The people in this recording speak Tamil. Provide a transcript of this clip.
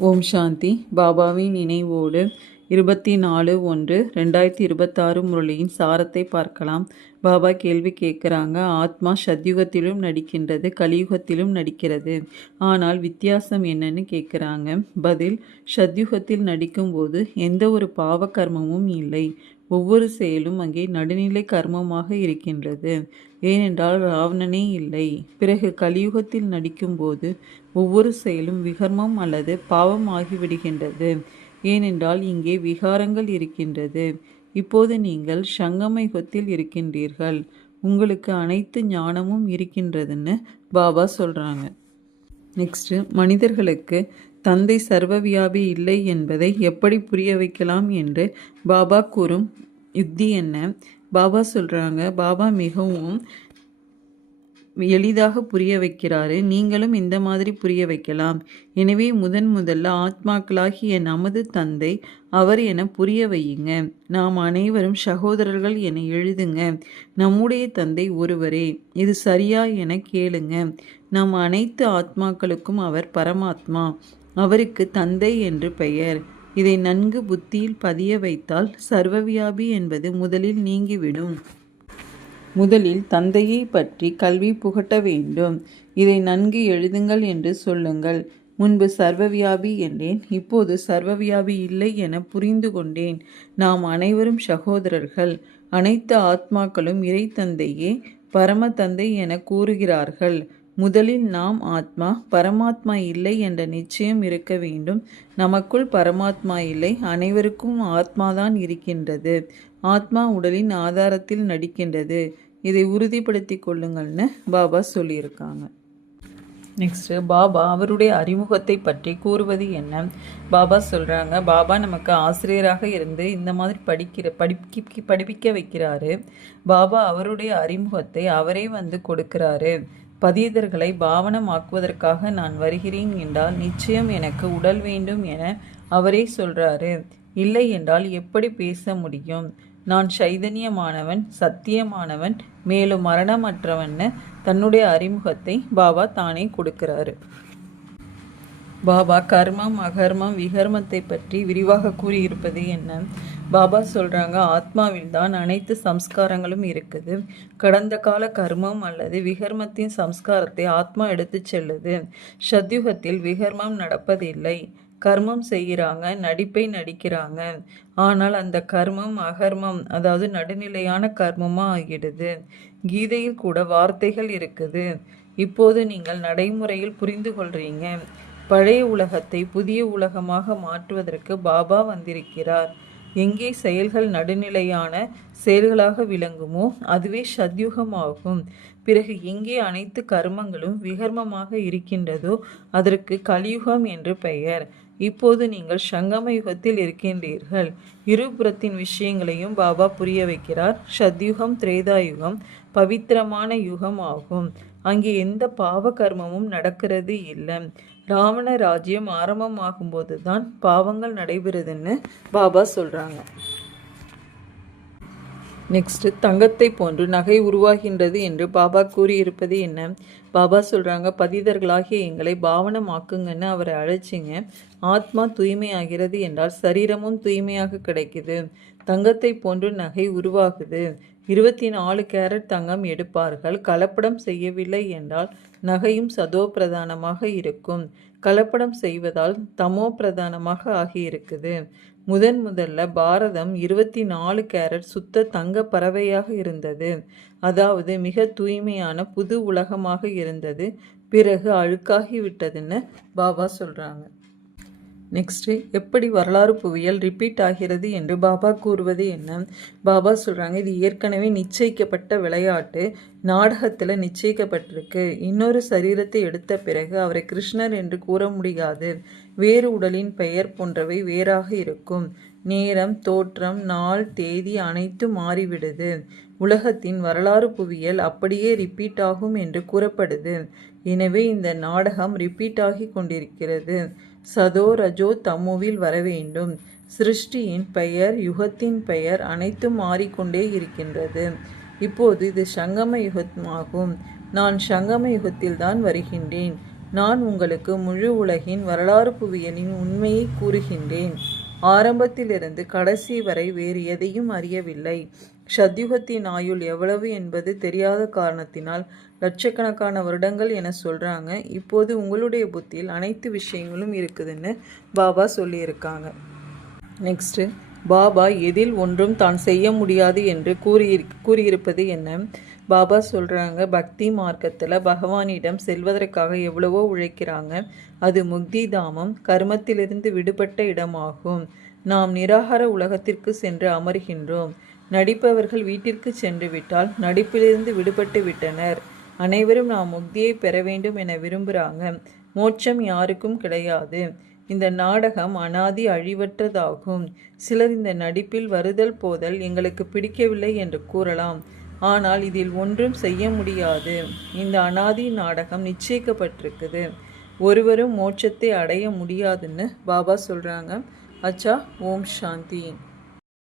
ஓம் சாந்தி. பாபாவின் நினைவோடு 24/1/2026 முரளியின் சாரத்தை பார்க்கலாம். பாபா கேள்வி கேட்குறாங்க. ஆத்மா சத்யுகத்திலும் நடிக்கின்றது, கலியுகத்திலும் நடிக்கிறது. ஆனால் வித்தியாசம் என்னன்னு கேட்குறாங்க. பதில்: சத்யுகத்தில் நடிக்கும்போது எந்த ஒரு பாவ கர்மமும் இல்லை. ஒவ்வொரு செயலும் அங்கே நடுநிலை கர்மமாக இருக்கின்றது. ஏனென்றால் ராவணனே இல்லை. பிறகு கலியுகத்தில் நடிக்கும்போது ஒவ்வொரு செயலும் விகர்மம் அல்லது பாவம் ஆகிவிடுகின்றது. ஏனென்றால் இங்கே விகாரங்கள் இருக்கின்றது. இப்போது நீங்கள் சங்கம யுகத்தில் இருக்கின்றீர்கள். உங்களுக்கு அனைத்து ஞானமும் இருக்கின்றதுன்னு பாபா சொல்கிறாங்க. நெக்ஸ்ட்டு, மனிதர்களுக்கு தந்தை சர்வவியாபி இல்லை என்பதை எப்படி புரிய வைக்கலாம் என்று பாபா கூறும் யுக்தி என்ன? பாபா சொல்கிறாங்க, பாபா மிகவும் எளிதாக புரிய வைக்கிறாரு. நீங்களும் இந்த மாதிரி புரிய வைக்கலாம். எனவே முதல்ல ஆத்மாக்களாகிய நமது தந்தை அவர் என புரிய வையுங்க. நாம் அனைவரும் சகோதரர்கள் என எழுதுங்க. நம்முடைய தந்தை ஒருவரே, இது சரியா என கேளுங்க. நம் அனைத்து ஆத்மாக்களுக்கும் அவர் பரமாத்மா. அவருக்கு தந்தை என்று பெயர். இதை நன்கு புத்தியில் பதிய வைத்தால் சர்வவியாபி என்பது முதலில் நீங்கிவிடும். முதலில் தந்தையை பற்றி கல்வி புகட்ட வேண்டும். இதை நன்கு எழுதுங்கள் என்று சொல்லுங்கள். முன்பு சர்வவியாபி என்றேன், இப்போது சர்வவியாபி இல்லை என புரிந்து கொண்டேன். நாம் அனைவரும் சகோதரர்கள். அனைத்து ஆத்மாக்களும் இறை தந்தையே பரம தந்தை என கூறுகிறார்கள். முதலில் நாம் ஆத்மா, பரமாத்மா இல்லை என்ற நிச்சயம் இருக்க வேண்டும். நமக்குள் பரமாத்மா இல்லை, அனைவருக்கும் ஆத்மாதான் இருக்கின்றது. ஆத்மா உடலின் ஆதாரத்தில் நடிக்கின்றது. இதை உறுதிப்படுத்தி கொள்ளுங்கள்னு பாபா சொல்லியிருக்காங்க. நெக்ஸ்ட்டு, பாபா அவருடைய அறிமுகத்தை பற்றி கூறுவது என்ன? பாபா சொல்கிறாங்க, பாபா நமக்கு ஆசிரியராக இருந்து இந்த மாதிரி படிப்பிக்க வைக்கிறாரு. பாபா அவருடைய அறிமுகத்தை அவரே வந்து கொடுக்கிறாரு. பதியதர்களை பாவனமாக்குவதற்காக நான் வருகிறேன் என்றால் நிச்சயம் எனக்கு உடல் வேண்டும் என அவரே சொல்கிறாரு. இல்லை என்றால் எப்படி பேச முடியும்? நான் சைதன்யமானவன், சத்தியமானவன், மேலும் மரணமற்றவன்னு தன்னுடைய அறிமுகத்தை பாபா தானே கொடுக்கிறாரு. பாபா கர்மம், அகர்மம், விகர்மத்தை பற்றி விரிவாக கூறியிருப்பது என்ன? பாபா சொல்கிறாங்க, ஆத்மாவில் தான் அனைத்து சம்ஸ்காரங்களும் இருக்குது. கடந்த கால கர்மம் அல்லது விகர்மத்தின் சம்ஸ்காரத்தை ஆத்மா எடுத்து செல்லுது. சத்யுகத்தில் விகர்மம் நடப்பதில்லை. கர்மம் செய்கிறாங்க, நடிப்பை நடிக்கிறாங்க. ஆனால் அந்த கர்மம் அகர்மம், அதாவது நடுநிலையான கர்மமாக ஆகிடுது. கீதையில் கூட வார்த்தைகள் இருக்குது. இப்போது நீங்கள் நடைமுறையில் புரிந்து கொள்றீங்க. பழைய உலகத்தை புதிய உலகமாக மாற்றுவதற்கு பாபா வந்திருக்கிறார். எங்கே செயல்கள் நடுநிலையான செயல்களாக விளங்குமோ அதுவே சத்யுகமாகும். பிறகு எங்கே அனைத்து கர்மங்களும் விகர்மமாக இருக்கின்றதோ அதற்கு கலியுகம் என்று பெயர். இப்போது நீங்கள் சங்கம யுகத்தில் இருக்கின்றீர்கள். இருபுறத்தின் விஷயங்களையும் பாபா புரிய வைக்கிறார். சத்யுகம், திரேதாயுகம் பவித்திரமான யுகம் ஆகும். அங்கே எந்த பாவ கர்மமும் நடக்கிறது இல்லை. ராவண ராஜ்யம் ஆரம்பமாகும்போது தான் பாவங்கள் நடைபெறுதுன்னு பாபா சொல்கிறாங்க. நெக்ஸ்ட்டு, தங்கத்தை போன்று நகை உருவாகின்றது என்று பாபா கூறியிருப்பது என்ன? பாபா சொல்கிறாங்க, பதிதர்களாகிய எங்களை பாவனமாக்குங்கன்னு அவரை அழைச்சிங்க. ஆத்மா தூய்மையாகிறது என்றால் சரீரமும் தூய்மையாக கிடைக்குது. தங்கத்தை போன்று நகை உருவாகுது. 24 கேரட் தங்கம் எடுப்பார்கள். கலப்படம் செய்யவில்லை என்றால் நகையும் சதோ பிரதானமாக இருக்கும். கலப்படம் செய்வதால் தமோ பிரதானமாக ஆகியிருக்குது. முதல்ல பாரதம் 24 கேரட் சுத்த தங்க பறவையாக இருந்தது. அதாவது மிக தூய்மையான புது உலகமாக இருந்தது. பிறகு அழுக்காகிவிட்டதுன்னு பாபா சொல்கிறாங்க. நெக்ஸ்ட்டு, எப்படி வரலாறு புவியியல் ரிப்பீட் ஆகிறது என்று பாபா கூறுவது என்ன? பாபா சொல்கிறாங்க, இது ஏற்கனவே நிச்சயிக்கப்பட்ட விளையாட்டு. நாடகத்தில் நிச்சயிக்கப்பட்டிருக்கு. இன்னொரு சரீரத்தை எடுத்த பிறகு அவரை கிருஷ்ணர் என்று கூற முடியாது. வேறு உடலின் பெயர் போன்றவை வேறாக இருக்கும். நேரம், தோற்றம், நாள், தேதி அனைத்தும் மாறிவிடுது. உலகத்தின் வரலாறு புவியியல் அப்படியே ரிப்பீட் ஆகும் என்று கூறப்படுது. எனவே இந்த நாடகம் ரிப்பீட் ஆகி கொண்டிருக்கிறது. சதோ ரஜோ தமோவில் வர வேண்டும். சிருஷ்டியின் பெயர், யுகத்தின் பெயர் அனைத்தும் மாறிக்கொண்டே இருக்கின்றது. இப்போது இது சங்கம யுகமாகும். நான் சங்கம யுகத்தில் தான் வருகின்றேன். நான் உங்களுக்கு முழு உலகின் வரலாறு புவியலின் உண்மையை கூறுகின்றேன். ஆரம்பத்திலிருந்து கடைசி வரை வேறு எதையும் அறியவில்லை. சத்யுகத்தின் ஆயுள் எவ்வளவு என்பது தெரியாத காரணத்தினால் லட்சக்கணக்கான வருடங்கள் என சொல்கிறாங்க. இப்போது உங்களுடைய புத்தியில் அனைத்து விஷயங்களும் இருக்குதுன்னு பாபா சொல்லியிருக்காங்க. நெக்ஸ்ட்டு, பாபா எதில் ஒன்றும் தான் செய்ய முடியாது என்று கூறியிருப்பது என்ன? பாபா சொல்கிறாங்க, பக்தி மார்க்கத்தில் பகவானிடம் செல்வதற்காக எவ்வளவோ உழைக்கிறாங்க. அது முக்தி தாமம், கர்மத்திலிருந்து விடுபட்ட இடமாகும். நாம் நிராகார உலகத்திற்கு சென்று அமர்கின்றோம். நடிப்பவர்கள் வீட்டிற்கு சென்று விட்டால் நடிப்பிலிருந்து விடுபட்டு விட்டனர். அனைவரும் நாம் முக்தியை பெற வேண்டும் என விரும்புகிறாங்க. மோட்சம் யாருக்கும் கிடையாது. இந்த நாடகம் அனாதி அழிவற்றதாகும். சிலர் இந்த நடிப்பில் வருதல் போதல் எங்களுக்கு பிடிக்கவில்லை என்று கூறலாம். ஆனால் இதில் ஒன்றும் செய்ய முடியாது. இந்த அனாதி நாடகம் நிச்சயிக்கப்பட்டிருக்குது. ஒருவரும் மோட்சத்தை அடைய முடியாதுன்னு பாபா சொல்கிறாங்க. அச்சா, ஓம் சாந்தி.